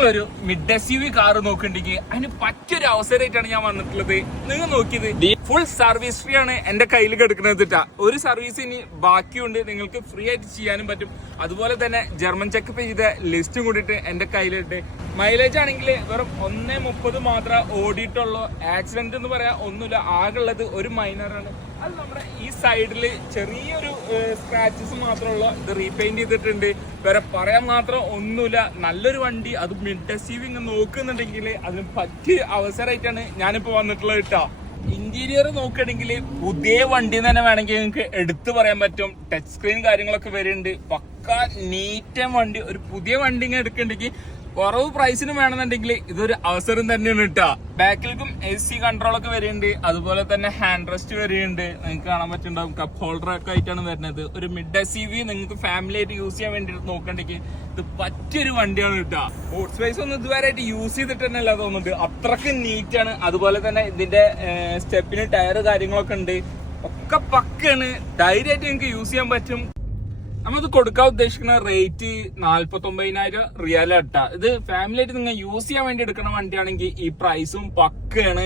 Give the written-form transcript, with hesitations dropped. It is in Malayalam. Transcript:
നിങ്ങളൊരു മിഡ് SUV കാർ നോക്കുന്നുണ്ടെങ്കിൽ അതിന് പറ്റിയൊരു അവസരമായിട്ടാണ് ഞാൻ വന്നിട്ടുള്ളത്. നിങ്ങൾ നോക്കിയത് ഫുൾ സർവീസ് ഫ്രീ ആണ് എന്റെ കയ്യിൽ കിടക്കുന്നത്. ഒരു സർവീസ് ഇനി ബാക്കിയുണ്ട്, നിങ്ങൾക്ക് ഫ്രീ ആയിട്ട് ചെയ്യാനും പറ്റും. അതുപോലെ തന്നെ ജർമ്മൻ ചെക്കപ്പ് ചെയ്ത ലിസ്റ്റും കൂടിയിട്ട് എന്റെ കയ്യിലുണ്ട്. മൈലേജ് ആണെങ്കിൽ വെറും 1.30 മാത്രമേ ഓടിയിട്ടുള്ളൂ. ആക്സിഡന്റ് എന്ന് പറയാൻ ഒന്നുമില്ല, ആകെയുള്ളത് ഒരു മൈനറാണ്. അത് നമ്മുടെ ഈ സൈഡില് ചെറിയൊരു സ്ക്രാച്ചസ് മാത്രമുള്ള, ഇത് റീപെയിന്റ് ചെയ്തിട്ടുണ്ട്. വേറെ പറയാൻ മാത്രം ഒന്നുമില്ല. നല്ലൊരു വണ്ടി, അത് മിഡ് SUV ഇങ്ങനെ നോക്കുന്നുണ്ടെങ്കിൽ അതിന് പറ്റിയ അവസരമായിട്ടാണ് ഞാനിപ്പോ വന്നിട്ടുള്ളത് കേട്ടോ. ഇന്റീരിയർ നോക്കുകയാണെങ്കിൽ പുതിയ വണ്ടി തന്നെ വേണമെങ്കിൽ നിങ്ങൾക്ക് എടുത്തു പറയാൻ പറ്റും. ടച്ച് സ്ക്രീൻ കാര്യങ്ങളൊക്കെ വരുന്നുണ്ട്. പക്ക നീറ്റ് വണ്ടി, ഒരു പുതിയ വണ്ടി ഇങ്ങനെ എടുക്കണ്ടെങ്കിൽ കുറവ് പ്രൈസിന് വേണമെന്നുണ്ടെങ്കിൽ ഇതൊരു അവസരം തന്നെയാണ് കേട്ടോ. ബാക്കിലേക്കും AC കൺട്രോൾ ഒക്കെ വരുന്നുണ്ട്. അതുപോലെ തന്നെ ഹാൻഡ് റെസ്റ്റ് വരുന്നുണ്ട്. നിങ്ങൾക്ക് കാണാൻ പറ്റുന്നുണ്ടാവും. കപ്പ് ഹോൾഡർ ഒക്കെ ആയിട്ടാണ് വരുന്നത്. ഒരു മിഡ് SUV നിങ്ങൾക്ക് ഫാമിലി ആയിട്ട് യൂസ് ചെയ്യാൻ വേണ്ടിയിട്ട് നോക്കണ്ടെങ്കിൽ ഇത് പറ്റിയൊരു വണ്ടിയാണ് കേട്ടോ. ബൂട്ട് സ്പേസ് ഒന്നും ഇതുവരെ ആയിട്ട് യൂസ് ചെയ്തിട്ട് തന്നെ അല്ല തോന്നുന്നുണ്ട്, അത്രക്ക് നീറ്റാണ്. അതുപോലെ തന്നെ ഇതിന്റെ സ്റ്റെപ്പിന് ടയർ കാര്യങ്ങളൊക്കെ ഉണ്ട്, ഒക്കെ പക്കയാണ്. ധൈര്യമായിട്ട് നിങ്ങൾക്ക് യൂസ് ചെയ്യാൻ പറ്റും. നമ്മത് കൊടുക്കാൻ ഉദ്ദേശിക്കുന്ന റേറ്റ് 49,000 റിയാലാട്ടാ. ഇത് ഫാമിലി ആയിട്ട് നിങ്ങൾ യൂസ് ചെയ്യാൻ വേണ്ടി എടുക്കുന്ന വണ്ടിയാണെങ്കിൽ ഈ പ്രൈസും പക്കയാണ്.